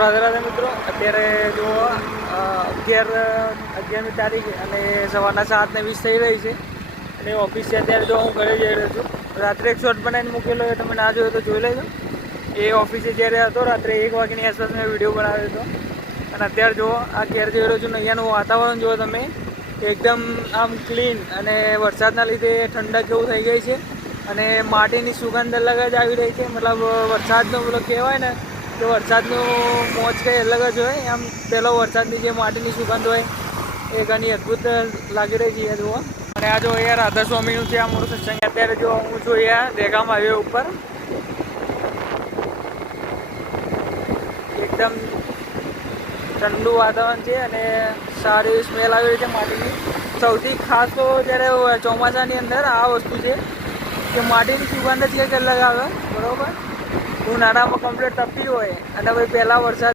રાધે રાધે મિત્રો, અત્યારે જો 11મી તારીખ અને સવારના 7:20 થઈ રહી છે અને ઓફિસથી અત્યારે જો હું ઘરે જઈ રહ્યો છું. રાત્રે એક શોર્ટ બનાવીને મૂકેલો એ તમે ના જોયો તો જોઈ લેજો. એ ઓફિસે જ્યારે હતો રાત્રે 1 વાગ્યાની આસપાસ મેં વિડીયો બનાવ્યો હતો અને અત્યારે જો આ ઘેર જઈ રહ્યો છું ને અહીંયાનું વાતાવરણ જુઓ તમે, એકદમ આમ ક્લીન અને વરસાદના લીધે ઠંડક જેવું થઈ ગઈ છે અને માટીની સુગંધ અલગ જ આવી રહી છે. મતલબ વરસાદનો પેલો કહેવાય ને કે વરસાદનું મોજ કંઈ અલગ જ હોય. આમ પહેલો વરસાદની જે માટીની સુગંધ હોય એ ઘણી અદ્ભુત લાગી રહી છે જુઓ. અને આ જો અહીંયા રાધા સ્વામીનું છે આ મોટું સત્સંગ. અત્યારે જો હું છું અહીંયા દહેગામ હાઈવે ઉપર, એકદમ ઠંડુ વાતાવરણ છે અને સારી સ્મેલ આવી રહી છે માટીની. સૌથી ખાસ તો જ્યારે ચોમાસાની અંદર આ વસ્તુ છે કે માટીની સુગંધ જ કંઈક અલગ આવે. બરાબર, હું નાનામાં કમ્પ્લીટ તપતી જ હોય અને ભાઈ પહેલાં વરસાદ